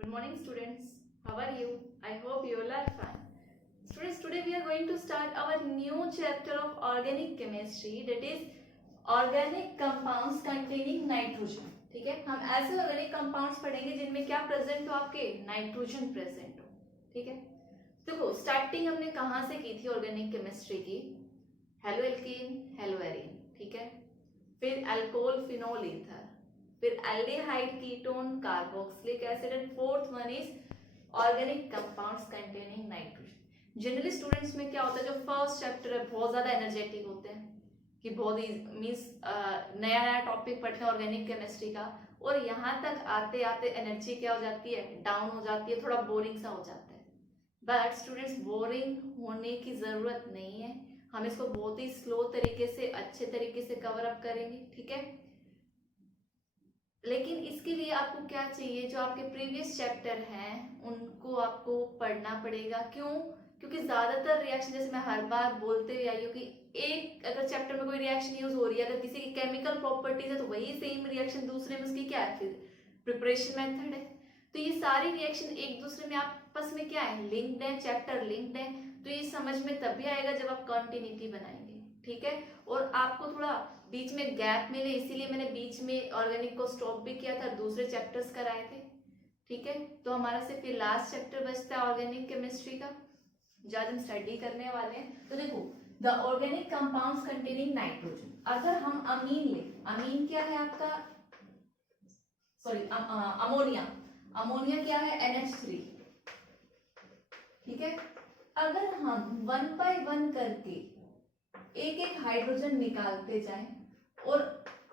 Good morning, students. How are you? I hope you all are fine. Students, today we are going to start our new chapter of organic chemistry, that is organic compounds containing nitrogen. ठीक है, हम ऐसे organic compounds पढ़ेंगे जिनमें क्या present हो, आपके nitrogen present हो. ठीक है, देखो स्टार्टिंग हमने कहाँ से की थी ऑर्गेनिक केमिस्ट्री की. Hello alkene, hello arene. ठीक है, फिर अल्कोहल, फिनोल, ईथर, फिर aldehyde, ketone, carboxylic acid, and fourth one is organic compounds containing nitrogen. Generally students में क्या होता है, जो फर्स्ट चैप्टर है बहुत ज्यादा एनर्जेटिक होते हैं कि बहुत ही मीन्स नया नया टॉपिक पढ़ते हैं ऑर्गेनिक केमिस्ट्री का, और यहाँ तक आते आते एनर्जी क्या हो जाती है, डाउन हो जाती है, थोड़ा बोरिंग सा हो जाता है. बट स्टूडेंट्स, बोरिंग होने की जरूरत नहीं है, हम इसको बहुत ही स्लो तरीके से, अच्छे तरीके से कवर अप करेंगे. ठीक है, लेकिन इसके लिए आपको क्या चाहिए, जो आपके प्रीवियस चैप्टर हैं उनको आपको पढ़ना पड़ेगा. क्यों? क्योंकि ज्यादातर रिएक्शन, जैसे मैं हर बार बोलते हुए आई हूँ कि एक अगर चैप्टर में कोई रिएक्शन यूज हो रही है, अगर किसी की केमिकल प्रॉपर्टीज है तो वही सेम रिएक्शन दूसरे में उसकी क्या है, फिर प्रिपरेशन मेथड है. तो ये सारी रिएक्शन एक दूसरे में आपस में क्या है, लिंक्ड है, चैप्टर लिंक्ड है. तो ये समझ में तभी आएगा जब आप कंटिन्यूटी बनाएंगे. ठीक है, और आपको थोड़ा बीच में गैप मिले, इसीलिए मैंने बीच में ऑर्गेनिक को स्टॉप भी किया था, दूसरे चैप्टर्स कराए थे. ठीक है, तो हमारा सिर्फ ये लास्ट चैप्टर बचता है ऑर्गेनिक केमिस्ट्री का, जो आज हम स्टडी करने वाले हैं. तो देखो, the organic compounds containing nitrogen. अगर हम अमीन ले, अमीन क्या है आपका, सॉरी अमोनिया, अमोनिया क्या है, NH3. ठीक है, अगर हम वन बाय वन करके एक एक हाइड्रोजन निकालते जाएं और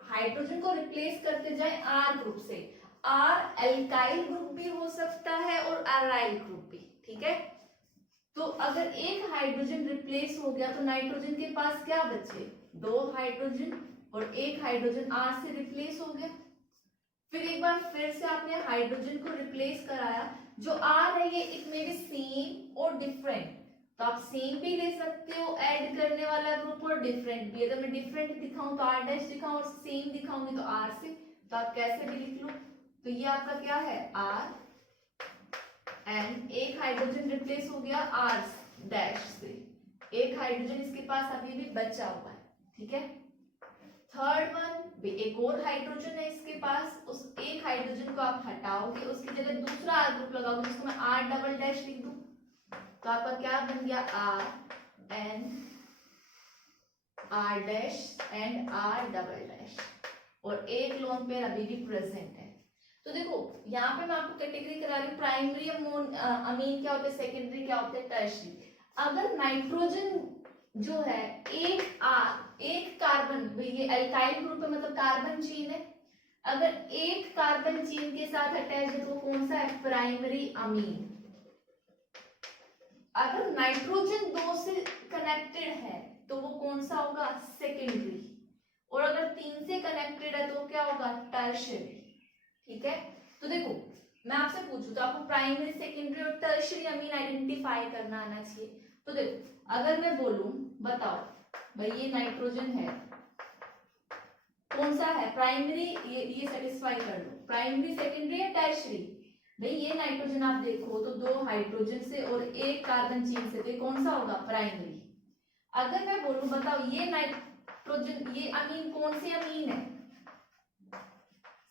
हाइड्रोजन को रिप्लेस करते जाएं R ग्रुप से, R एल्काइल ग्रुप भी हो सकता है और अराइल ग्रुप भी. ठीक है, तो अगर एक हाइड्रोजन रिप्लेस हो गया तो नाइट्रोजन के पास क्या बचे, दो हाइड्रोजन, और एक हाइड्रोजन R से रिप्लेस हो गया. फिर एक बार फिर से आपने हाइड्रोजन को रिप्लेस कराया, जो R है ये इट मे बी सेम और डिफरेंट. तो आप सेम भी ले सकते हो ऐड करने वाला ग्रुप, और डिफरेंट भी. अगर मैं डिफरेंट दिखाऊं तो R डैश दिखाऊं, और सेम दिखाऊंगी तो R से, तो आप कैसे भी लिख लो. तो ये आपका क्या है, R, एंड एक हाइड्रोजन रिप्लेस हो गया R डैश से, एक हाइड्रोजन इसके पास अभी भी बचा हुआ है. ठीक है, थर्ड वन भी एक और हाइड्रोजन है इसके पास, उस एक हाइड्रोजन को आप हटाओगे, उसकी जगह दूसरा R ग्रुप लगाओगे, जिसको मैं R डबल डैश लिख दूं. तो आपका क्या बन गया, R and R dash and R double dash, और एक लोन पेयर अभी भी प्रेजेंट है. तो देखो यहाँ पे मैं आपको कैटेगरी करा रही हूँ, प्राइमरी अमीन क्या होते हैं, सेकेंडरी क्या होते हैं, टर्शियरी. अगर नाइट्रोजन जो है एक कार्बन, ये अल्काइल ग्रुप है, मतलब कार्बन चेन है, अगर एक कार्बन चेन के साथ अटैच है तो वो कौन सा है, प्राइमरी अमीन. अगर नाइट्रोजन दो से कनेक्टेड है तो वो कौन सा होगा, सेकेंडरी. और अगर तीन से कनेक्टेड है तो क्या होगा, टर्शियरी. ठीक है, तो देखो मैं आपसे पूछूं तो आपको प्राइमरी, सेकेंडरी और टर्शियरी अमीन आइडेंटिफाई करना आना चाहिए. तो देखो अगर मैं बोलूं, बताओ भाई ये नाइट्रोजन है, कौन सा है, प्राइमरी, ये सेटिस्फाई कर लो, प्राइमरी, सेकेंडरी या टर्शियरी. भाई ये नाइट्रोजन आप देखो तो दो हाइड्रोजन से और एक कार्बन चेन से, तो कौन सा होगा, प्राइमरी. अगर मैं बोलूं, बताओ ये नाइट्रोजन, ये अमीन कौन सी अमीन है,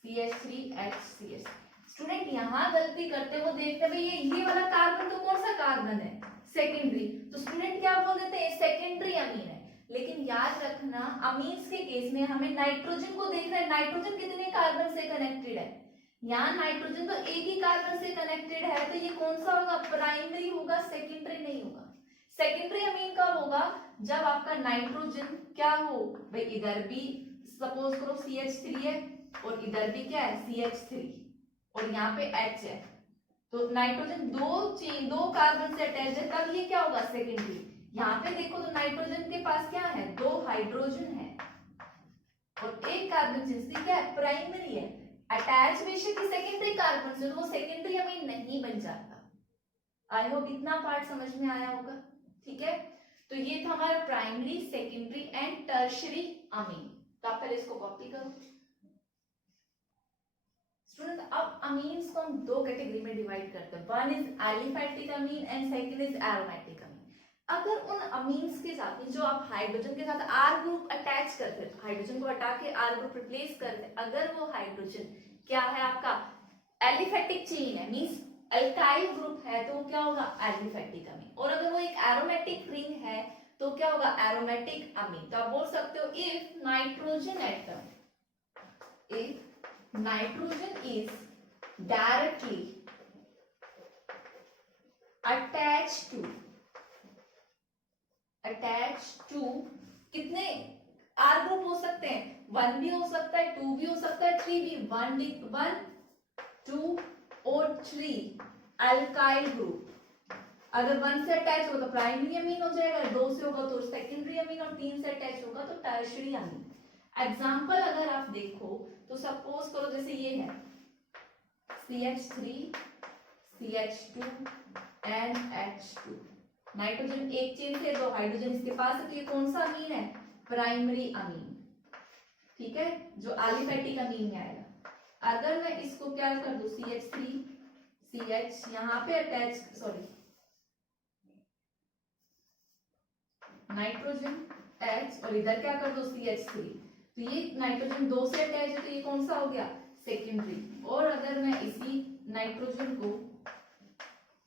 CH3HCH. स्टूडेंट यहाँ गलती करते वो देखते भाई ये वाला कार्बन तो कौन सा कार्बन है, सेकेंडरी. तो स्टूडेंट क्या बोल देते हैं, सेकेंडरी अमीन है. लेकिन याद रखना अमीन्स के केस में हमें नाइट्रोजन को देखना है, नाइट्रोजन कितने कार्बन से कनेक्टेड है. यहाँ नाइट्रोजन तो एक ही कार्बन से कनेक्टेड है, तो ये कौन सा होगा, प्राइमरी होगा, सेकेंडरी नहीं होगा. सेकेंडरी अमीन कब होगा, जब आपका नाइट्रोजन क्या हो, भाई इधर भी सपोज करो CH3 है और इधर भी क्या है, CH3, और यहाँ पे H है. तो नाइट्रोजन दो कार्बन से अटैच है, तब ये क्या होगा, सेकेंडरी. यहाँ पे देखो तो नाइट्रोजन के पास क्या है, दो हाइड्रोजन है और एक कार्बन चेन, क्या है, प्राइमरी है. अटैच बेशक सेकेंडरी कार्बन से, तो वो सेकेंडरी अमीन नहीं बन जाता. आई होप इतना पार्ट समझ में आया होगा. ठीक है, तो ये था हमारा प्राइमरी, सेकेंडरी एंड टर्शियरी अमीन. तो आप पहले इसको कॉपी करो. स्टूडेंट अब अमीन्स को हम दो कैटेगरी में डिवाइड करते हैं, one is aliphatic amine and second is aromatic amine. अगर उन अमीन्स के साथ जो आप हाइड्रोजन के साथ आर ग्रुप अटैच करते हैं, हाइड्रोजन को हटा के आर ग्रुप रिप्लेस करते हैं, अगर वो हाइड्रोजन क्या है आपका एलिफैटिक चेन है, मींस अल्काइल ग्रुप है, तो क्या होगा एलिफैटिक अमीन। और अगर वो एक एरोमेटिक रिंग है तो क्या होगा एरोमेटिक अमीन। तो आप बोल सकते हो if nitrogen atom, if nitrogen is directly attach to कितने आर ग्रुप हो सकते हैं, 1 भी हो सकता है, 2 भी हो सकता है, 3 भी, 1 2 और 3 अल्काइल ग्रुप। अगर 1 से अटैच होगा तो प्राइमरी अमीन हो जाएगा, 2 से होगा तो सेकेंडरी अमीन, और 3 से अटैच होगा तो टर्शियरी अमीन। एग्जांपल अगर आप देखो तो सपोज करो जैसे ये है CH3 CH2 and H2, nitrogen एक चेन से, 2 हाइड्रोजन इसके पास है, तो ये कौन सा अमीन है, प्राइमरी अमीन, ठीक है, जो एलिफैटिक अमीन में आएगा। अगर मैं इसको क्या कर दूं CH3 CH यहाँ पे अटैच, सॉरी नाइट्रोजन H और इधर क्या कर दो CH3, तो ये नाइट्रोजन 2 से अटैच है, तो ये कौन सा हो गया सेकेंडरी। और अगर मैं इसी नाइट्रोजन को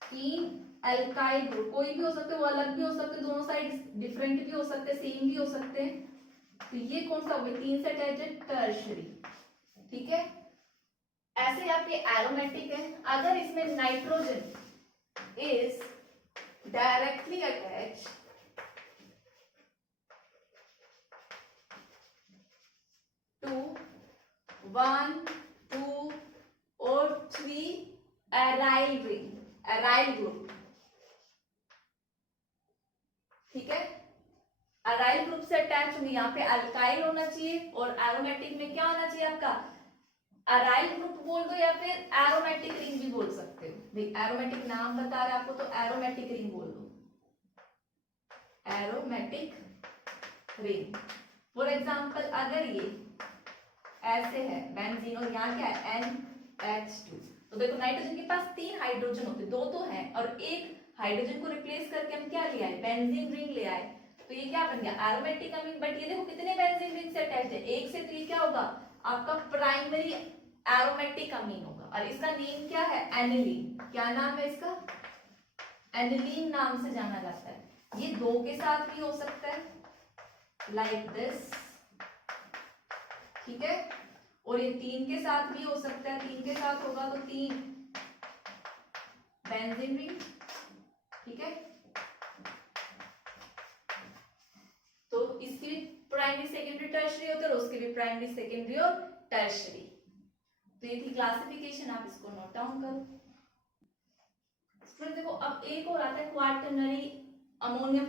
3 अल्काइल ग्रुप, कोई भी हो सकते हैं, वो अलग भी हो सकते हैं, दोनों साइड डिफरेंट भी हो सकते हैं, सेम भी हो सकते हैं, तो ये कौन सा हो गया 3 से अटैच है टर्शियरी, ठीक है। ऐसे आपके एरोमेटिक है। अगर इसमें nitrogen is directly attach to 1 2 और 3 एराइल रिंग, एराइल ग्रुप, ठीक है, एराइल ग्रुप से अटैच होंगे, यहाँ पे अल्काइल होना चाहिए, और एरोमेटिक में क्या होना चाहिए आपका एराइल ग्रुप बोल दो या फिर एरोमेटिक रिंग भी बोल सकते हो। एरोमेटिक नाम बता रहे आपको तो एरोमेटिक रिंग बोल दो, एरोमेटिक रिंग। फॉर एग्जांपल अगर ये ऐसे है बेंजीन और यहाँ क्या है NH2, तो देखो नाइट्रोजन के पास 3 हाइड्रोजन होते, 2 तो है, और एक हाइड्रोजन को रिप्लेस करके हम क्या ले आए बेंजीन रिंग ले आए, तो ये क्या बन गया एरोमेटिक अमीन। बट ये देखो कितने बेंजीन रिंग से अटैच है, एक से, तो ये क्या होगा आपका प्राइमरी एरोमेटिक अमीन होगा। और इसका नेम क्या है एनिलीन, क्या नाम है इसका एनिलीन नाम से जाना जाता है। ये 2 के साथ भी हो सकता है लाइक दिस, ठीक है, और ये 3 के साथ भी हो सकता है, 3 के साथ होगा तो 3 बेंजीन रिंग, ठीक है। तो इसकी भी प्राइमरी सेकेंडरी टर्शियरी होते हैं और उसके भी प्राइमरी सेकेंडरी और टर्शियरी। तो ये थी क्लासिफिकेशन, आप इसको नोट डाउन करो। स्टूडेंट देखो अब एक और आता है क्वार्टरनरी अमोनियम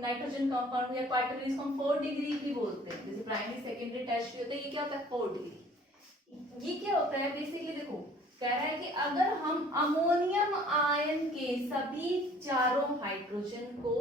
नाइट्रोजन कंपाउंड, या क्वार्टरनरी इसको हम 4 डिग्री भी बोलते हैं, जैसे प्राइमरी सेकेंडरी टर्शियरी होता है, ये क्या होता है 4 डिग्री। ये क्या होता है बेसिकली, देखो कह रहा है कि अगर हम अमोनियम आयन के सभी चारों हाइड्रोजन को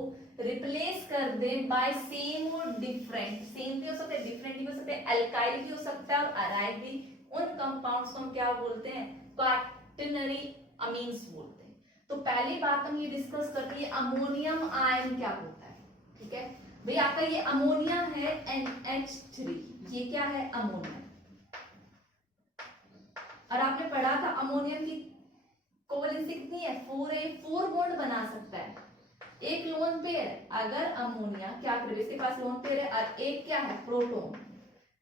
रिप्लेस कर दें बाय सेम और डिफरेंट, सेम भी हो सकता है डिफरेंट भी हो सकता है, अल्काइल भी हो सकता है और अराइल भी, उन कंपाउंड्स को हम क्या बोलते हैं क्वार्टरनरी अमीन्स बोलते हैं। तो पहली बात हम ये डिस्कस करते हैं अमोनियम आयन क्या होता है, ठीक है भाई। आपका ये अमोनिया है NH3, ये क्या है अमोनिया, और आपने पढ़ा था अमोनियम की कोवैलेंसी कितनी है 4 है, 4 बॉन्ड बना सकता है, एक लोन पेयर। अगर अमोनिया क्या करे, इसके पास लोन पेयर है और एक क्या है प्रोटॉन,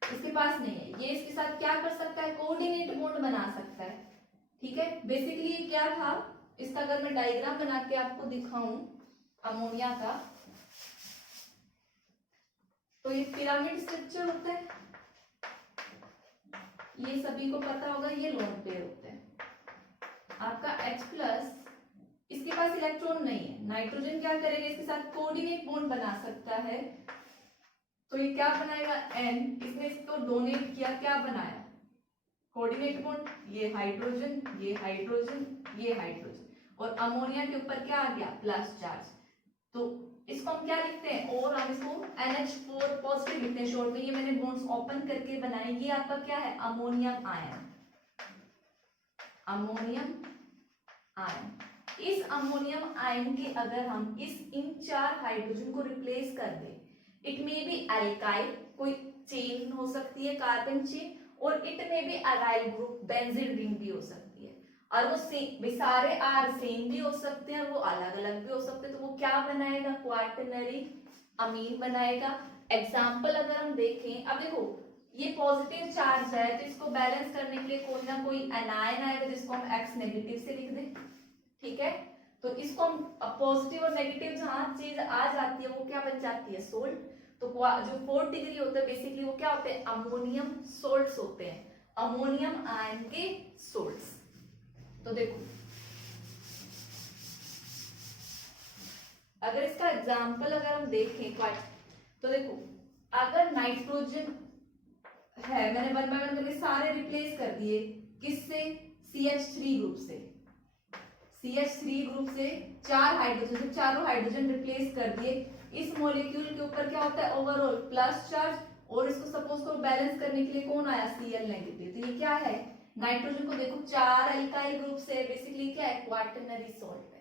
इसके पास नहीं है, ये इसके साथ क्या कर सकता है कोऑर्डिनेट बॉन्ड बना सकता है, ठीक है। बेसिकली ये क्या था, इसका अगर मैं डायग्राम बना के आपको दिखाऊं अमोनिया का, तो ये पिरामिड स्ट्रक्चर होता है, ये सभी को पता होगा, ये लोन पेयर होता है आपका H+, इसके पास इलेक्ट्रॉन नहीं है, नाइट्रोजन क्या करेगा इसके साथ कोऑर्डिनेट बॉन्ड बना सकता है, तो ये क्या बनाएगा N, इसने इसको डोनेट किया, क्या बनाया कोऑर्डिनेट बॉन्ड, ये हाइड्रोजन ये हाइड्रोजन ये हाइड्रोजन, और अमोनिया के ऊपर क्या आ गया प्लस चार्ज, तो इसको हम क्या लिखते हैं, और हम इसको NH4 पॉजिटिव लिखते हैं शॉर्ट में। ये मैंने बॉन्ड्स ओपन करके बनाए, ये आपका क्या है अमोनियम आयन, अमोनियम आयन। इस अमोनियम आयन के अगर हम इन 4 हाइड्रोजन को रिप्लेस कर दें, इट में बी एल्काइल, कोई चेन हो सकती है कार्बन चेन, और it may be aryl group benzene ring भी हो सकती है, और वो सेम, सारे आर सेम भी हो सकते हैं, वो अलग अलग भी हो सकते हैं, तो वो क्या बनाएगा, क्वार्टनरी अमीन बनाएगा। एग्जाम्पल अगर हम देखें, अब देखो ये पॉजिटिव चार्ज है तो इसको बैलेंस करने के लिए कोई ना कोई एनायन आएगा जिसको हम एक्स नेगेटिव से लिख दें, ठीक है। तो इसको हम पॉजिटिव और नेगेटिव जहां चीज आ जाती है वो क्या बन जाती है, सोल्ट। तो जो 4th डिग्री होता है बेसिकली वो क्या होते हैं, अमोनियम सोल्ट्स होते हैं, अमोनियम आयन के सोल्ट्स। तो देखो अगर इसका एग्जाम्पल अगर हम देखें तो देखो अगर नाइट्रोजन है, मैंने 1 बाय 1 करके सारे रिप्लेस कर दिए, किससे, CH3 ग्रुप से, CH3 ग्रुप से 4 हाइड्रोजन से चारों हाइड्रोजन रिप्लेस कर दिए। इस मॉलिक्यूल के ऊपर क्या होता है, ओवरऑल प्लस चार्ज, और इसको सपोज करो बैलेंस करने के लिए कौन आया, Cl नेगेटिव। तो ये क्या है, नाइट्रोजन को देखो 4 अल्काइल ग्रुप से, बेसिकली क्या है, क्वार्टनरी सॉल्ट है।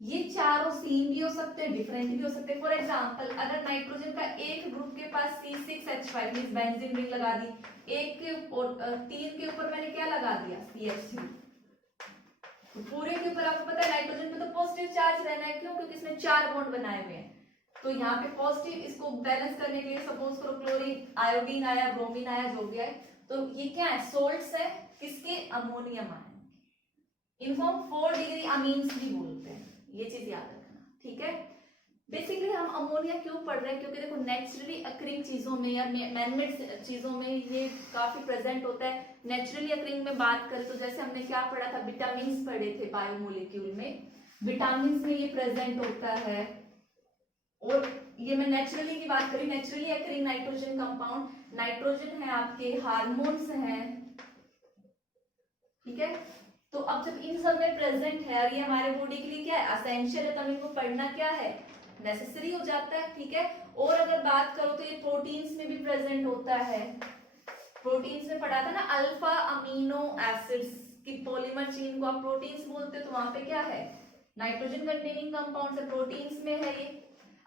ये चारों सेम भी हो सकते हैं, डिफरेंट भी हो सकते हैं। फॉर एग्जांपल अगर नाइट्रोजन का एक ग्रुप के पास C6H5 मींस बेंजीन रिंग लगा दी, एक के ऊपर 3 के ऊपर मैंने क्या लगा दिया, CH3, तो पूरे के ऊपर आपको पता है नाइट्रोजन पे तो पॉजिटिव चार्ज रहना है, क्यों, क्योंकि इसमें 4 बॉन्ड बनाए हुए हैं। तो यहाँ पे पॉजिटिव, इसको बैलेंस करने के लिए सपोज करो क्लोरीन, आयोडीन आया, ब्रोमीन आया, जो भी आए, तो ये क्या है, सोल्ट्स है, किसके, अमोनियम आयन। इनको हम 4 डिग्री अमीन्स भी बोलते हैं, ये चीज याद रखना, ठीक है। बेसिकली हम अमोनिया क्यों पढ़ रहे हैं, क्योंकि देखो नेचुरली अकरिंग चीजों में या मैनमेड चीजों में ये काफी प्रेजेंट होता है। नेचुरली अकरिंग में बात करें तो जैसे हमने क्या पढ़ा था, विटामिन्स पढ़े थे बायोमोलिक्यूल में, विटामिन्स में ये प्रेजेंट होता है। और ये मैं नेचुरली की बात करी, naturally occurring nitrogen compound, nitrogen है आपके हार्मोन्स हैं, ठीक है। तो अब जब इन सब में प्रेजेंट है और ये हमारे बॉडी के लिए क्या है, असेंशियल है, तब इनको पढ़ना क्या है, नेसेसरी हो जाता है, ठीक है। और अगर बात करो तो ये प्रोटीन्स में भी प्रेजेंट होता है। प्रोटीन्स में पढ़ा था ना, अल्फा अमीनो एसिड्स की पॉलीमर चेन को आप प्रोटीन्स बोलते हो, तो वहां पे क्या है, नाइट्रोजन कंटेनिंग कंपाउंड है, प्रोटीन्स में है ये।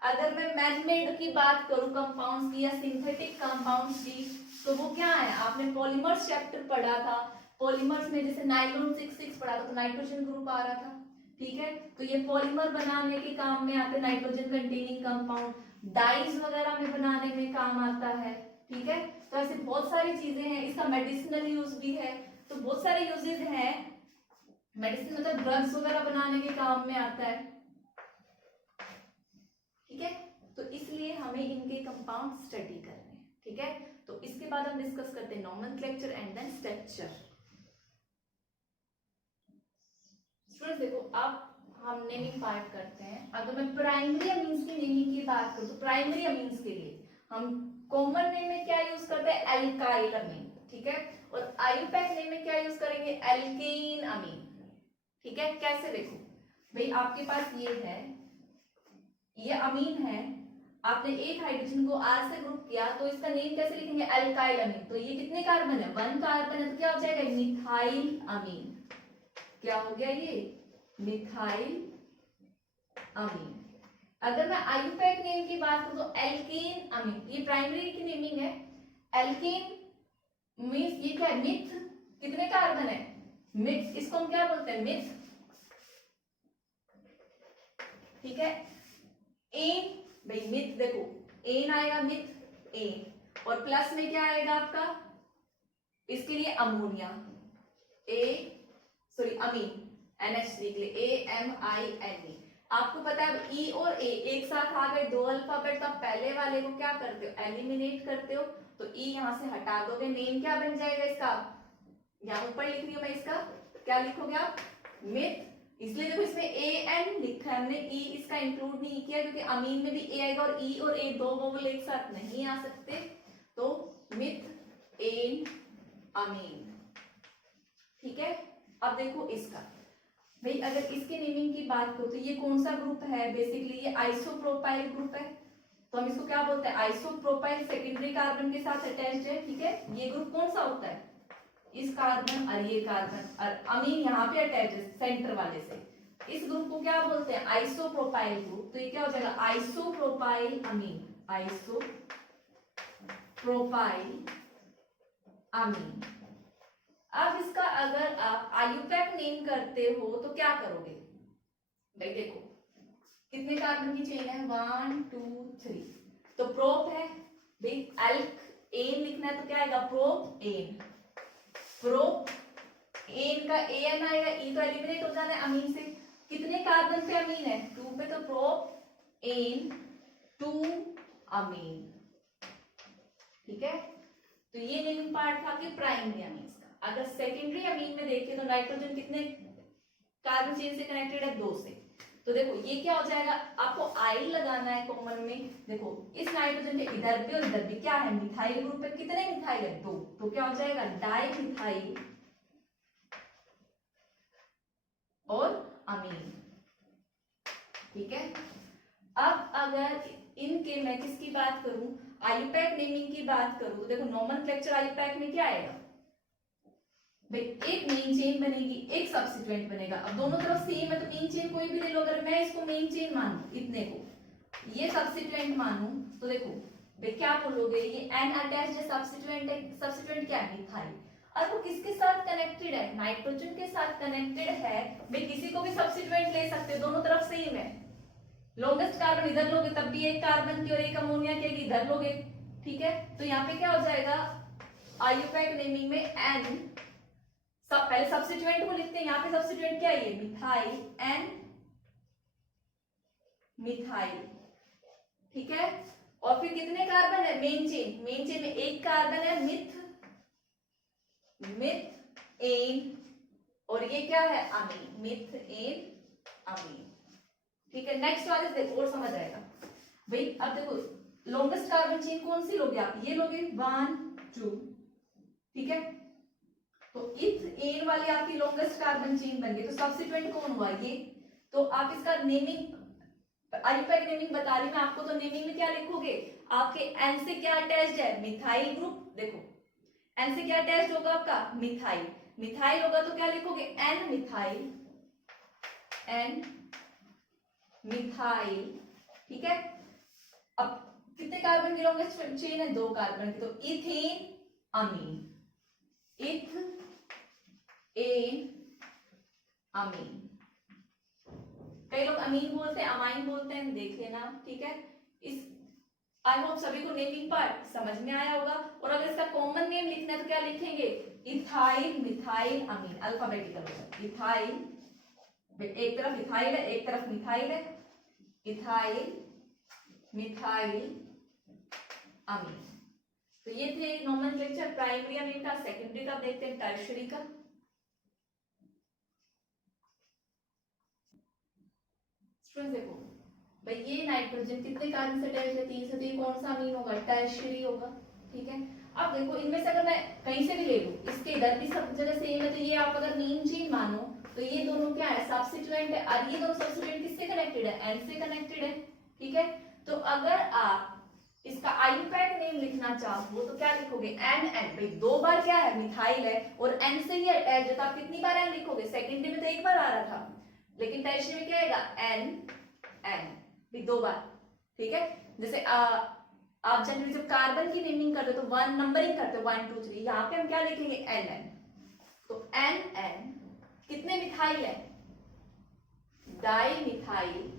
अगर मैं मैनमेड की बात करूं कंपाउंड्स की या सिंथेटिक कंपाउंड्स की, तो वो क्या है, आपने पॉलीमर्स चैप्टर पढ़ा था, पॉलीमर्स में जैसे नाइलोन 6 पढ़ा था तो नाइट्रोजन ग्रुप आ रहा था, ठीक है। तो ये पॉलीमर बनाने के काम में आते, नाइट्रोजन कंटेनिंग कंपाउंड, डाइज वगैरह में बनाने में काम आता है, ठीक है। तो ऐसे बहुत सारी चीजें हैं, इसका मेडिसिनल यूज भी है, तो बहुत सारे यूजेस हैं। मेडिसिन मतलब ड्रग्स वगैरह बनाने के काम में आता है, ठीक है। तो इसलिए हमें इनके कंपाउंड स्टडी करने हैं, ठीक है। तो इसके बाद हम डिस्कस करते हैं nomenclature and then structure. Students देखो अब हम नेमिंग पार्ट करते हैं। अगर मैं प्राइमरी अमीन्स की नेमिंग की बात करूं तो प्राइमरी अमीन्स के लिए हम कॉमन नेम में क्या यूज करते हैं, एल्काइल अमीन, ठीक है। और आईयूपैक नेम में क्या यूज करेंगे, एल्केन अमीन, ठीक है। कैसे, देखो भाई आपके पास ये है, ये अमीन है, आपने एक हाइड्रोजन को R से ग्रुप किया तो इसका नेम कैसे लिखेंगे, एल्काइल अमीन। तो ये कितने कार्बन है, 1 कार्बन है, तो क्या हो जाएगा, मिथाइल अमीन। क्या हो गया ये, मिथाइल अमीन। अगर मैं आईयूपैक नेम की बात करूं तो एल्केन अमीन, ये प्राइमरी की नेमिंग है। एल्केन मींस ये क्या है, मिथ, कितने कार्बन है, मिथ, इसको हम क्या बोलते हैं, मिथ, ठीक है। एन, भाई मिथ देखो एन आएगा, मिथ एन, और प्लस में क्या आएगा आपका, इसके लिए अमोनिया, अमीन, NH3 के लिए AMINE। आपको पता है E और A एक साथ आ गए, 2 अल्फाबेट, तो आप पहले वाले को क्या करते हो, एलिमिनेट करते हो, तो E यहां से हटा दोगे, नेम क्या बन जाएगा इसका, यहां ऊपर लिख रही हूं मैं, इसका क्या लिखोगे आप, मिथ। इसलिए देखो इसमें AN लिखा है हमने, E इसका इंक्लूड नहीं किया क्योंकि अमीन में भी A आएगा, और E और A 2 वोवेल एक साथ नहीं आ सकते, तो मिथ एन अमीन, ठीक है। अब देखो इसका, भाई अगर इसके नेमिंग की बात करो तो ये कौन सा ग्रुप है, बेसिकली ये आइसोप्रोपाइल ग्रुप है, तो हम इसको क्या बोलते हैं, आइसोप्रोपाइल, सेकेंडरी कार्बन के साथ अटैच्ड है, ठीक है। ये ग्रुप कौन सा होता है, इस कार्बन और ये कार्बन और अमीन यहाँ पे अटैच है सेंटर वाले से, इस ग्रुप को क्या बोलते हैं, आइसोप्रोपाइल ग्रुप। तो ये क्या हो जाएगा, आइसोप्रोपाइल अमीन, आइसोप्रोपाइल अमीन। अब इसका अगर आप आयुपैक नेम करते हो तो क्या करोगे भाई, देखो कितने कार्बन की चेन है, 1 2 3, तो प्रोप है भाई, एल्क एन लिखना है तो क्या आएगा, प्रोप एन, प्रोप एन का एन आएगा, ई तो एलिमिनेट हो जाना है अमीन से। कितने कार्बन पे अमीन है, 2 पे, तो प्रोप एन 2 अमीन, ठीक है। तो ये नेमिंग पार्ट था कि प्राइमरी अमीन का। अगर सेकेंडरी अमीन में देखें तो नाइट्रोजन कितने कार्बन चेन से कनेक्टेड है, 2 से। तो देखो ये क्या हो जाएगा, आपको आई लगाना है कॉमन में। देखो इस नाइट्रोजन के इधर भी और इधर भी क्या है, मिथाइल ग्रुप पे कितने मिथाइल है, 2, तो क्या हो जाएगा, डाई मिथाइल और अमीन, ठीक है। अब अगर इनके मैं किसकी बात करूं, आयुपैक नेमिंग की बात करूं, तो देखो नोमेनक्लेचर आयुपैक में क्या आएगा भाई, एक मेन चेन बनेगी, एक सब्स्टिट्यूएंट बनेगा। अब दोनों तरफ सेम है तो मेन चेन कोई भी ले लो, अगर मैं इसको मेन चेन मानूं, इतने को ये सब्स्टिट्यूएंट मानूं, तो देखो भाई क्या बोलोगे, ये एन अटैच्ड है, सब्स्टिट्यूएंट है, सब्स्टिट्यूएंट क्या है, मिथाइल। और वो किसके साथ कनेक्टेड है, नाइट्रोजन के साथ कनेक्टेड है भाई, किसी को भी सब्स्टिट्यूएंट ले सकते हो, दोनों तरफ सेम है। लॉन्गेस्ट कार्बन इधर लोगे तब भी एक कार्बन की और एक अमोनिया की इधर लोगे, ठीक है। तो यहाँ पे क्या हो जाएगा, आयुपैक नेमिंग में एन, सब पहले सब्स्टिट्यूएंट को लिखते हैं, यहाँ पे सब्स्टिट्यूएंट क्या है, मिथाइल, एन मिथाइल, ठीक है। और फिर कितने कार्बन है, मेन चेन, मेन चेन में एक कार्बन है मिथ एन, और ये क्या है, अमीन, मिथ एन अमीन, ठीक है। नेक्स्ट वाले से देखो और समझ आएगा भाई। अब देखो लॉन्गेस्ट कार्बन चेन कौन सी लोगे आप, ये लोगे 1 2, ठीक है। तो इथ एन वाली आपकी लॉन्गेस्ट कार्बन चेन बन गई, तो सब्स्टिट्यूएंट कौन हुआ, ये। तो आप इसका नेमिंग, आयुपैक नेमिंग बता रही मैं आपको, तो नेमिंग में क्या लिखोगे, आपके एन से क्या अटैच्ड है, मिथाइल ग्रुप। देखो एन से क्या अटैच्ड होगा आपका, मिथाइल, मिथाइल होगा तो क्या लिखोगे, एन मिथाइल, एन मिथाइल, ठीक है। अब कितने कार्बन की लॉन्गेस्ट चेन है, 2 कार्बन की, तो इथेन अमीन, इथ एन अमीन। कई लोग अमीन बोलते हैं, अमाइन बोलते हैं, देख लेना, ठीक है। इस आई होप सभी को नेमिंग पार्ट समझ में आया होगा। और अगर इसका कॉमन नेम लिखना है तो क्या लिखेंगे, इथाइल मिथाइल अमीन, अल्फाबेटिकल, इथाइल, एक तरफ इथाइल है एक तरफ मिथाइल है, इथाइल मिथाइल अमीन। तो ये थे नोमेनक्लेचर प्राइमरी अमीन का। सेकेंडरी का देखते हैं, टर्शियरी का। स्टूडेंट्स देखो भाई, ये नाइट्रोजन कितने कार्बन से अटैच है, 3 से, तो ये कौन सा अमीन होगा, टर्शियरी होगा, ठीक है। अब देखो इनमें से अगर मैं कहीं से भी ले लूं, इसके इधर भी सब जगह सेम है, तो ये आप अगर मेन चेन मानो तो ये दोनों क्या है, सब्स्टिट्यूएंट है, और ये दोनों सब्स्टिट्यूएंट किससे कनेक्टेड है, एन से कनेक्टेड है, ठीक है। तो अगर आप इसका आयुपैक नेम लिखना चाहो तो क्या लिखोगे, एन एन, भाई 2 बार क्या है, मिथाइल है और एन से ही अटैच है, तो आप कितनी बार एन लिखोगे, सेकेंडरी में तो 1 बार आ रहा था, लेकिन टर्शियरी में क्या आएगा, एन एन भी 2 बार, ठीक है। जैसे आप जनरली जब कार्बन की नेमिंग करते हो तो 1 नंबरिंग करते हो, 1 2 3, यहाँ पे हम क्या लिखेंगे, एन एन। तो एन एन कितने मिथाइल है, डाई मिथाइल,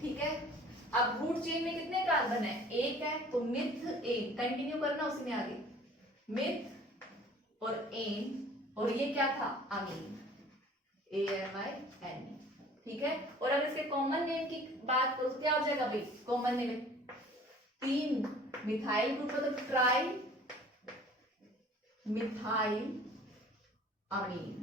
ठीक है। अब रूट चेन में कितने कार्बन है, 1 है, तो मिथ एन, कंटिन्यू करना उसमें आगे, मिथ और एन, और ये क्या था, अमीन, AMIN, ठीक है। और अगर इसके कॉमन नेम की बात करो तो क्या हो जाएगा भाई, कॉमन नेम 3 मिथाइल ग्रुप है तो tri methyl amine.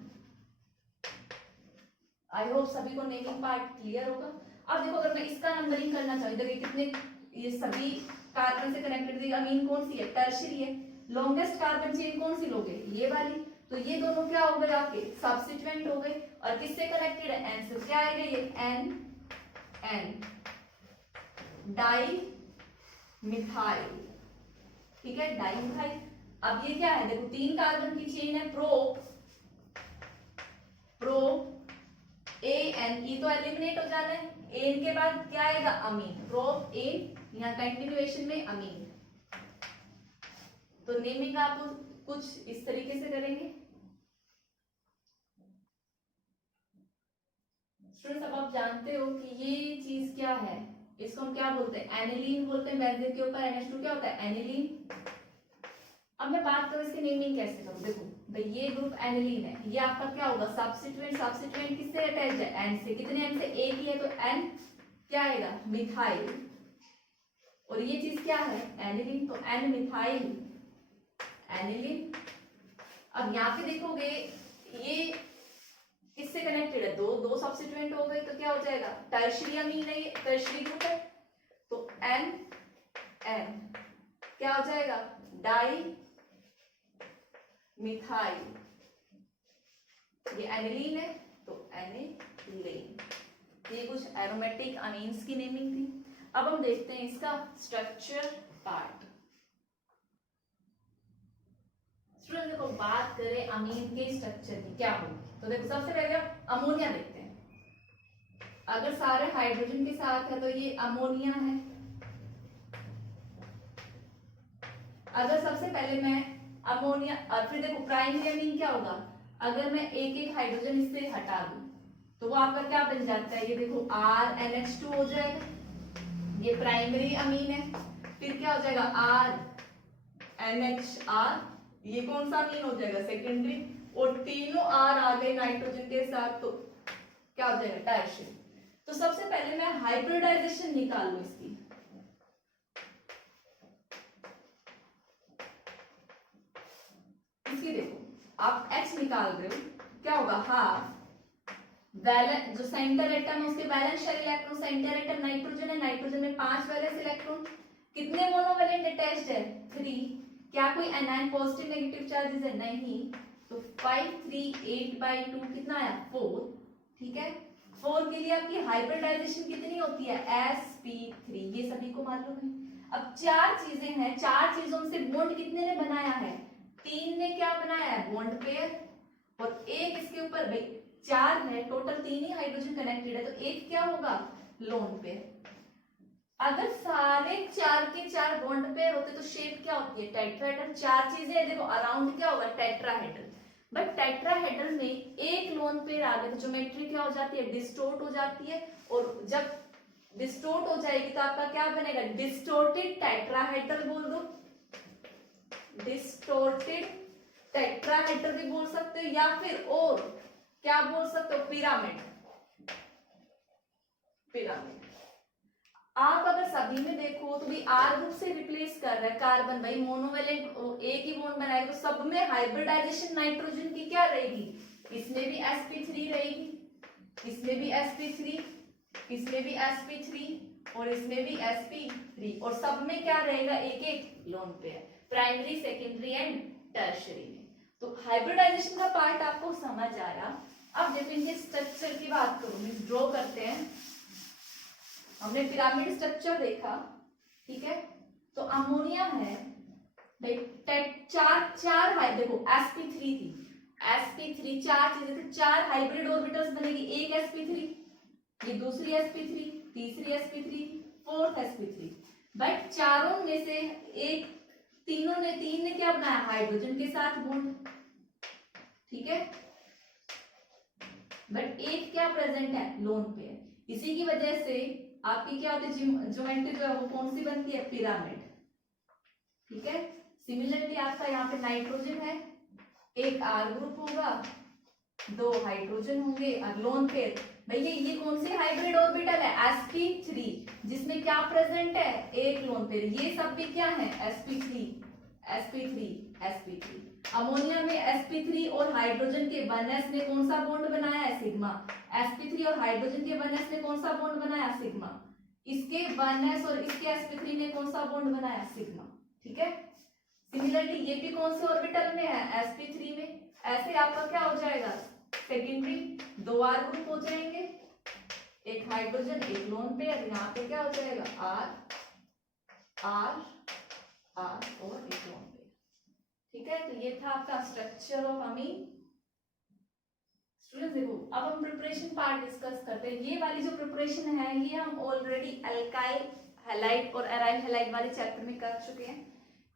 I hope सभी को नेमिंग पार्ट क्लियर होगा। अब देखो अगर मैं इसका नंबरिंग करना चाहूँ, देखिए कितने, ये सभी कार्बन से कनेक्टेड अमीन कौन सी है, टर्शियरी है। लॉन्गेस्ट कार्बन चेन कौन सी लोगे, ये वाली, तो ये दोनों क्या हो गए आपके, सब्स्टिट्यूएंट हो गए। और किससे कनेक्टेड है, एन से, क्या आएगा ये, एन एन डाई मिथाइल, ठीक है, डाई मिथाइल। अब ये क्या है, देखो 3 कार्बन की चेन है, प्रो एन, ये तो एलिमिनेट हो जाना है, एन के बाद क्या आएगा, अमीन, प्रो एन, यहाँ कंटिन्यूएशन में अमीन। तो नेमिंग आप कुछ इस तरीके से करेंगे। स्टूडेंट्स अब आप जानते हो कि ये चीज क्या है, इसको हम क्या बोलते हैं, एनिलीन बोलते हैं। बेंजीन के ऊपर NH2 क्या होता है, एनिलीन। अब मैं बात करूं इसकी नेमिंग कैसे करूं, देखो भाई ये ग्रुप एनिलीन है, ये आपका क्या होगा, सब्स्टिट्यूएंट। सब्स्टिट्यूएंट किससे अटैच है, एन से। कितने एन से, एक ही है, तो एन क्या आएगा, मिथाइल। और ये चीज क्या है, एनिलीन, तो एन मिथाइल एनिलीन। अब यहाँ पे देखोगे ये किससे कनेक्टेड है, दो सब्स्टिट्यूएंट हो गए, तो क्या हो जाएगा, टर्शियरी अमीन है, ये टर्शियरी ग्रुप है, तो एन एन क्या हो जाएगा, डाई मिथाइल। ये एनिलीन है, तो एनिलीन। ये कुछ एरोमेटिक अमीन्स की नेमिंग थी। अब हम देखते हैं इसका स्ट्रक्चर पार्ट। स्टूडेंट देखो, बात करें अमीन के स्ट्रक्चर की क्या हो, तो देखो सबसे पहले अमोनिया देखते हैं। अगर सारे हाइड्रोजन के साथ है तो ये अमोनिया है। अगर सबसे पहले मैं अमोनिया, और फिर देखो प्राइमरी अमीन क्या होगा, अगर मैं एक एक हाइड्रोजन इससे हटा दूं तो वो आपका क्या बन जाता है, ये देखो RNH2 हो जाएगा, ये प्राइमरी अमीन है। फिर क्या हो जाएगा, RNHR, ये कौन सा अमीन हो जाएगा, सेकेंडरी। और तीनों R आ गए नाइट्रोजन के साथ, तो क्या हो जाएगा, टर्शियरी। तो सबसे पहले मैं हाइब्रिडाइजेशन निकाल लूं इसकी। इसकी देखो आप H निकाल रहे हो, क्या होगा, हाफ बैलेंस, जो सेंटर एटम है उसके balance shell electron, centre atom nitrogen है, नाइट्रोजन में 5 वैलेंस इलेक्ट्रॉन। कितने मोनोवैलेंट अटैच्ड है, 3। क्या कोई एनायन पॉजिटिव नेगेटिव चार्जेस है, नहीं। तो 5 3 8/2 कितना आया, 4। ठीक है, 4 के लिए आपकी हाइब्रिडाइजेशन कितनी होती है, sp3, ये सभी को मालूम है। अब 4 चीजें हैं, 4 चीजों से बॉन्ड कितने ने बनाया है, 3 ने क्या बनाया है, बॉन्ड पेयर। और एक इसके ऊपर, भाई 4 है टोटल, 3 ही हाइड्रोजन कनेक्टेड है, तो एक क्या होगा, लोन पेयर। अगर सारे 4 के 4 बॉन्ड पेयर होते तो शेप क्या होती है, टेट्राहेड्रल। 4 चीजें हैं, देखो अराउंड क्या होगा, टेट्राहेड्रल। बट टेट्राहेड्रल में एक लोन पेयर आ गया तो ज्योमेट्री क्या हो जाती है, डिस्टोर्ट हो जाती है। और जब डिस्टोर्ट हो जाएगी तो आपका क्या बनेगा, डिस्टोर्टेड टेट्राहेड्रल बोल दो, डिस्टोर्टेड टेट्राहेड्रल भी बोल सकते हो, या फिर और क्या बोल सकते हो, पिरामिड। पिरामिड आप अगर सभी में देखो तो भी R ग्रुप से रिप्लेस कर रहा है कार्बन, भाई मोनोवेलेंट एक ही बॉन्ड बनाएगा, तो सब में हाइब्रिडाइजेशन नाइट्रोजन की क्या रहेगी, इसमें भी sp3 रहेगी, इसमें भी sp3, इसमें भी sp3 और इसमें भी sp3, और सब में क्या रहेगा, एक एक lone pair, primary secondary and tertiary में। तो हाइब्रिडाइजेशन का पार्ट आपको समझ आया। अब देखो इनके स्ट्रक्चर की बात करूं, ड्रॉ करते हैं। हमने पिरामिड स्ट्रक्चर देखा, ठीक है। तो अमोनिया है भाई, चार देखो sp3 थी, sp3 4 चीजें थी, 4 हाइब्रिड ऑर्बिटल्स बनेगी, एक sp3, ये दूसरी sp3, तीसरी sp3, फोर्थ sp3। बट चारों में से एक, तीन ने क्या बनाया, हाइड्रोजन के साथ बॉन्ड, ठीक है। बट एक क्या प्रेजेंट है, लोन पेयर। इसी की वजह से आपकी क्या होती है, ज्योमेट्री जो है वो कौन सी बनती है, पिरामिड, ठीक है। सिमिलरली आपका यहाँ पे नाइट्रोजन है, एक R ग्रुप होगा, 2 हाइड्रोजन होंगे और लोन पेयर। भैया ये कौन सी हाइब्रिड ऑर्बिटल है, sp3, जिसमें क्या प्रेजेंट है, एक लोन पेयर। ये सब भी क्या है, sp3 sp3 sp3। अमोनिया में sp3 और हाइड्रोजन के 1s ने कौन सा बॉन्ड बनाया है, सिग्मा। sp3 और हाइड्रोजन के 1s ने कौन सा बॉन्ड बनाया, सिग्मा। इसके 1s और इसके sp3 ने कौन सा बॉन्ड बनाया, सिग्मा, ठीक है। सिमिलरली ये भी कौन से ऑर्बिटल में है, sp3 में। ऐसे आपका क्या हो जाएगा, सेकेंडरी 2 R ग्रुप हो जाएंगे, एक हाइड्रोजन एक लोन पेयर, यहाँ पे क्या हो जाएगा, R R R और एक लोन पेयर, ठीक है, तो ये था आपका स्ट्रक्चर ऑफ अमीन। स्टूडेंट्स देखो, अब हम प्रिपरेशन पार्ट डिस्कस करते हैं। ये वाली जो प्रिपरेशन है ये हम ऑलरेडी अल्काइल हैलाइड और एराइल हैलाइड वाले चैप्टर में कर चुके हैं।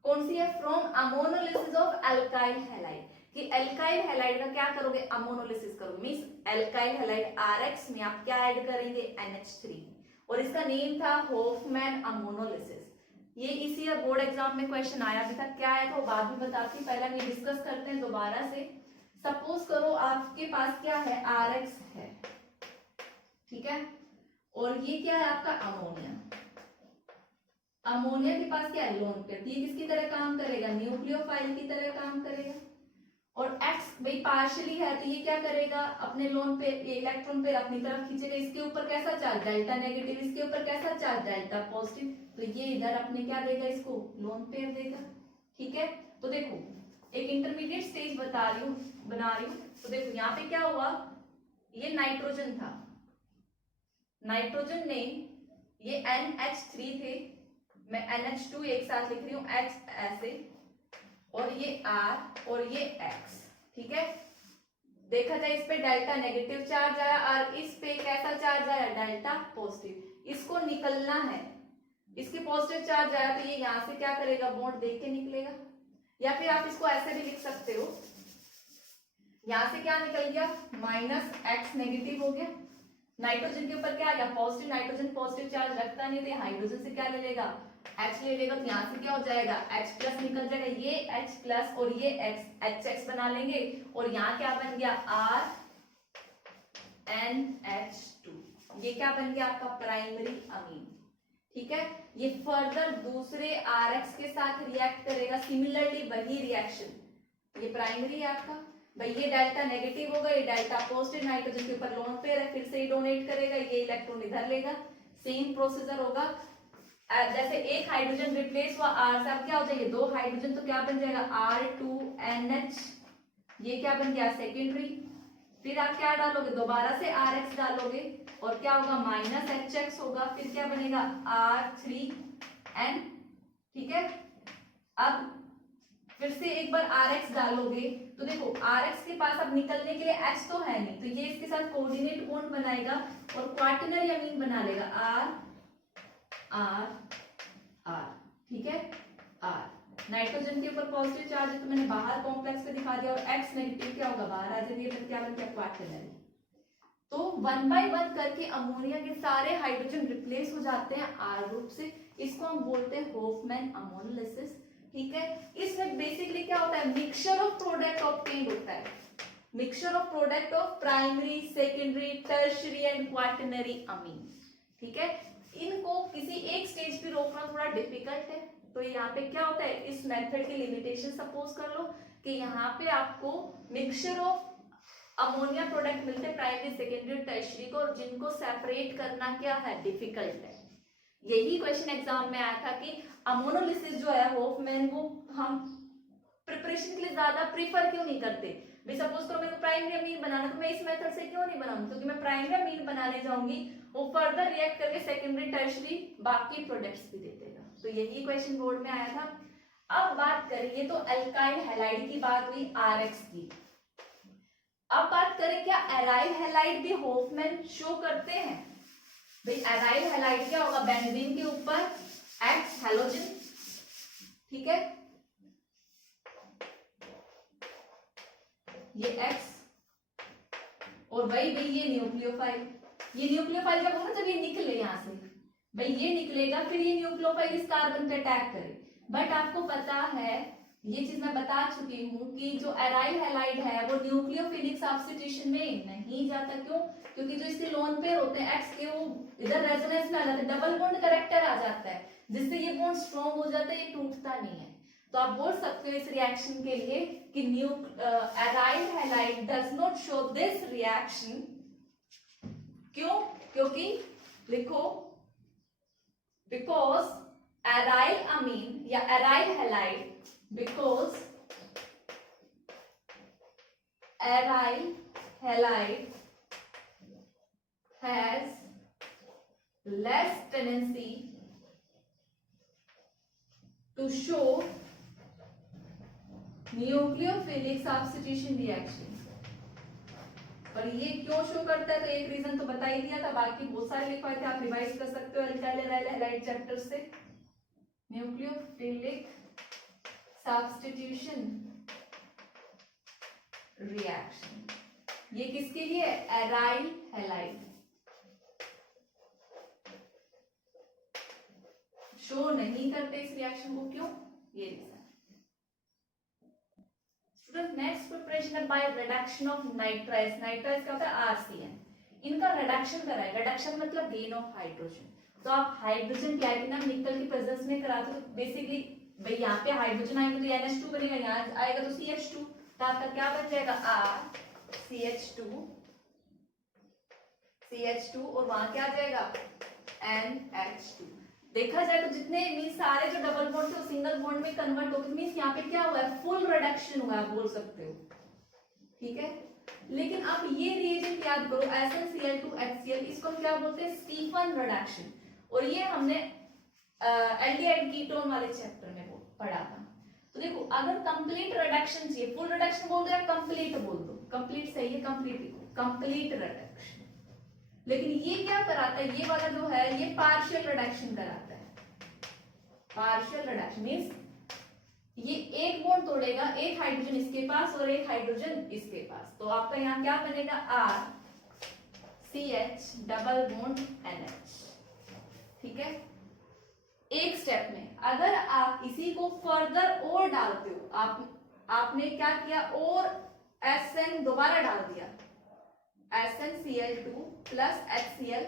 कौन सी है? From ammonolysis of alkyl halide, कि अल्काइल हैलाइड का क्या करोगे? अमोनोलिसिस करोगे। मींस अल्काइल हैलाइड RX में आप क्या ऐड करेंगे? NH3, और इसका नेम था होफमैन अमोनोलिसिस। ये इसी ईयर बोर्ड एग्जाम में क्वेश्चन आया भी था, क्या आया था वो बाद में बताती, पहले हम ये डिस्कस करते हैं दोबारा से। सपोज करो आपके पास क्या है? RX है, ठीक है, और ये क्या है आपका? अमोनिया। अमोनिया के पास क्या है? Lone pair. ये किसकी तरह काम करेगा? न्यूक्लियोफाइल की तरह काम करेगा। और X भाई पार्शियली है तो ये क्या करेगा? अपने लोन पे इलेक्ट्रॉन पेयर अपनी तरफ खींचेगा। इसके ऊपर कैसा चार्ज? Delta negative. इसके ऊपर कैसा चार्ज? Delta positive. तो ये इधर अपने क्या देगा? इसको लोन पेयर देगा। ठीक है, तो देखो एक इंटरमीडिएट स्टेज बना रही हूँ। तो देखो यहाँ पे क्या हुआ? ये नाइट्रोजन था, नाइट्रोजन ने ये NH3 थे, मैं NH2 एक साथ लिख रही हूँ, H ऐसे, और ये R और ये X। ठीक है, देखा जाए इस पे डेल्टा नेगेटिव चार्ज आया और इस पे कैसा चार्ज आया? Delta positive. इसको निकलना है, इसके पॉजिटिव चार्ज आया तो ये यहाँ से क्या करेगा? बॉन्ड देख के निकलेगा। या फिर आप इसको ऐसे भी लिख सकते हो, यहाँ से क्या निकल गया? -X नेगेटिव हो गया। नाइट्रोजन के ऊपर क्या आ गया? पॉजिटिव। नाइट्रोजन पॉजिटिव चार्ज रखता नहीं थे, हाइड्रोजन से क्या ले लेगा? H ले लेगा, तो यहाँ से क्या हो जाएगा? H प्लस निकल जाएगा, ये H प्लस और ये X, HX बना लेंगे, और यहाँ क्या बन गया? RNH2। ये क्या बन गया? आपका प्राइमरी अमीन। ठीक है, ये फर्दर दूसरे RX के साथ रिएक्ट करेगा, सिमिलरली वही रिएक्शन। ये प्राइमरी है आपका भाई, ये डेल्टा नेगेटिव होगा, ये डेल्टा पॉजिटिव, नाइट्रोजन के ऊपर लोन पेयर है, फिर से ही डोनेट करेगा, ये इलेक्ट्रॉन इधर लेगा, सेम प्रोसीजर होगा। जैसे एक हाइड्रोजन रिप्लेस हुआ R से, अब क्या हो जाएगा? दो हाइड्रोजन, तो क्या बन जाएगा? R2NH। ये क्या बन गया? सेकेंडरी। फिर आप क्या डालोगे? दोबारा से RX डालोगे, और क्या होगा? -HX होगा, फिर क्या बनेगा? R3N। ठीक है, अब फिर से एक बार RX डालोगे, तो देखो RX के पास अब निकलने के लिए H तो है नहीं, तो ये इसके साथ कोऑर्डिनेट बॉन्ड बनाएगा और क्वार्टनरी अमीन बना लेगा, R R R। ठीक है, R नाइट्रोजन के ऊपर पॉजिटिव चार्ज है तो मैंने बाहर कॉम्प्लेक्स पे दिखा दिया, और X नेगेटिव क्या होगा? बाहर आ जाएगा, फिर क्या बन गया? क्वार्टनरी। तो 1 बाय 1 करके अमोनिया के सारे हाइड्रोजन रिप्लेस हो जाते हैं R ग्रुप से। इसको हम बोलते हैं होफमैन अमोनोलिसिस। ठीक है, इसमें बेसिकली क्या होता है? मिक्सचर ऑफ प्रोडक्ट ऑब्टेन्ड होता है, mixture of product of primary, secondary, tertiary and quaternary amine. ठीक है, इनको किसी एक स्टेज पे रोकना थोड़ा डिफिकल्ट है, तो यहाँ पे क्या होता है? इस मेथड की लिमिटेशन सपोज कर लो कि यहाँ पे आपको मिक्सचर ऑफ अमोनिया प्रोडक्ट मिलते हैं प्राइमरी, सेकेंडरी, टर्शियरी को, और जिनको सेपरेट करना क्या है? डिफिकल्ट है। यही क्वेश्चन एग्जाम में आया था कि अमोनोलिसिस जो है होफमैन, वो हम प्रिपरेशन के लिए ज्यादा प्रीफर क्यों नहीं करते? भाई सपोज करो मेरे को प्राइमरी अमीन बनाना, तो मैं इस मेथड से क्यों नहीं बनाऊंगी? क्योंकि मैं प्राइमरी अमीन बनाने जाऊंगी, वो फर्दर रिएक्ट करके सेकेंडरी, टर्शियरी बाकी प्रोडक्ट्स भी दे देगा। तो यही क्वेश्चन बोर्ड में आया था। अब बात करिए तो अल्काइल हैलाइड की बात हुई, RX की। अब बात करें क्या एराइल हैलाइड भी होफमैन शो करते हैं? भाई एराइल हैलाइड क्या होगा? बेंजीन के ऊपर X हैलोजन। ठीक है, ये X और भाई ये न्यूक्लियोफाइल। ये न्यूक्लियोफाइल जब होगा, जब ये निकले यहाँ से, भाई ये निकलेगा, फिर ये न्यूक्लियोफाइल इस कार्बन पे अटैक करे। बट आपको पता है, ये चीज मैं बता चुकी हूँ कि जो एराइल हैलाइड है वो न्यूक्लियोफिलिक सब्स्टिट्यूशन में नहीं जाता। क्यों? क्योंकि जो इसके लोन पेयर होते हैं X के, वो इधर रेजोनेंस में आ जाते हैं, डबल बॉन्ड कैरेक्टर आ जाता है, जिससे ये बॉन्ड स्ट्रॉन्ग हो जाता है, ये टूटता नहीं है। तो आप बोल सकते हो इस रिएक्शन के लिए कि aryl halide does not show this reaction. क्यों? क्योंकि लिखो, बिकॉज एराइल अमीन या aryl halide, because aryl halide has less tendency to show nucleophilic substitution reaction. और ये क्यों शो करता है, तो एक रीजन तो बता ही दिया था, बाकी बहुत सारे लिखवाए थे, आप रिवाइज कर सकते हो अल्काइल हैलाइड चैप्टर से। न्यूक्लियोफिलिक सब्स्टिट्यूशन रिएक्शन, ये किसके लिए? Aryl halide. शो नहीं करते इस रिएक्शन को, क्यों? ये रीजन। स्टूडेंट नेक्स्ट प्रिपरेशन है बाय रिडक्शन ऑफ नाइट्राइज। नाइट्राइज क्या होता है? RCN। इनका रिडक्शन कराए, रिडक्शन मतलब गेन ऑफ हाइड्रोजन। तो आप हाइड्रोजन प्लैटिनम निकल की प्रेजेंस में कराते हो, तो बेसिकली भाई यहाँ पे हाइड्रोजन आएगा तो NH2 बनेगा, यहाँ आएगा तो CH2, तो आपका क्या बन जाएगा? CH2 और वहां क्या आ जाएगा? NH2। देखा जाए तो जितने मीन सारे जो डबल बॉन्ड थे वो सिंगल बॉन्ड में कन्वर्ट हो गए, मीन यहाँ पे क्या हुआ है? फुल रिडक्शन हुआ है, बोल सकते हो। ठीक है, लेकिन आप ये रिएजेंट याद करो, SnCl2HCl, इसको क्या बोलते हैं? Stephen reduction. और ये हमने एल्डिहाइड कीटोन वाले चैप्टर में पढ़ा था। तो देखो, अगर कंप्लीट रिडक्शन चाहिए, फुल रिडक्शन बोल दो या कंप्लीट बोल दो, कंप्लीट सही है, कंप्लीट लिखो, कंप्लीट रिडक्शन। लेकिन ये क्या कराता है? ये वाला जो है ये पार्शियल रिडक्शन कराता है। पार्शियल रिडक्शन मींस ये एक बॉन्ड तोड़ेगा, एक हाइड्रोजन इसके पास और एक हाइड्रोजन इसके पास, तो आपका यहाँ क्या बनेगा? RCH double bond NH। ठीक है, एक स्टेप में अगर आप इसी को फर्दर और डालते हो, आपने क्या किया? और SN दोबारा डाल दिया, SnCl2 प्लस HCl,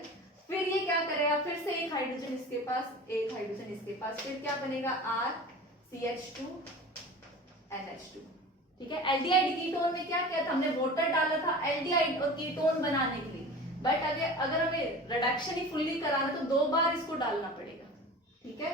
फिर ये क्या करेगा? फिर से एक हाइड्रोजन इसके पास, एक हाइड्रोजन इसके पास, फिर क्या बनेगा? RCH2 NH2। ठीक है, एल्डिहाइड कीटोन में क्या किया था? हमने वाटर डाला था एल्डिहाइड और कीटोन बनाने के लिए, बट अगर हमें रिडक्शन ही फुल्ली कराना तो 2 बार इसको डालना पड़ेगा। ठीक है,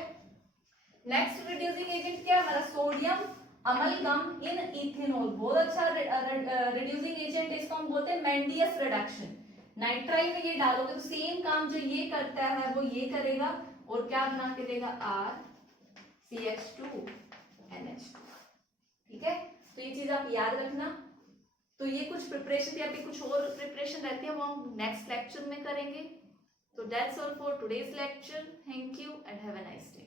नेक्स्ट रिड्यूसिंग एजेंट क्या हमारा? सोडियम अमलगम इन इथेनॉल। बहुत अच्छा रिड्यूसिंग एजेंट, इसको हम बोलते हैं मेंडियस रिडक्शन। नाइट्राइल में ये डालोगे तो सेम काम जो ये करता है वो ये करेगा, और क्या बना के देगा? RCH2 NH2। ठीक है, तो ये चीज आप याद रखना। तो ये कुछ प्रिपरेशन थी, अभी कुछ और प्रिपरेशन रहती है वो हम नेक्स्ट लेक्चर में करेंगे। तो that's all for today's lecture. Thank you and have a nice day.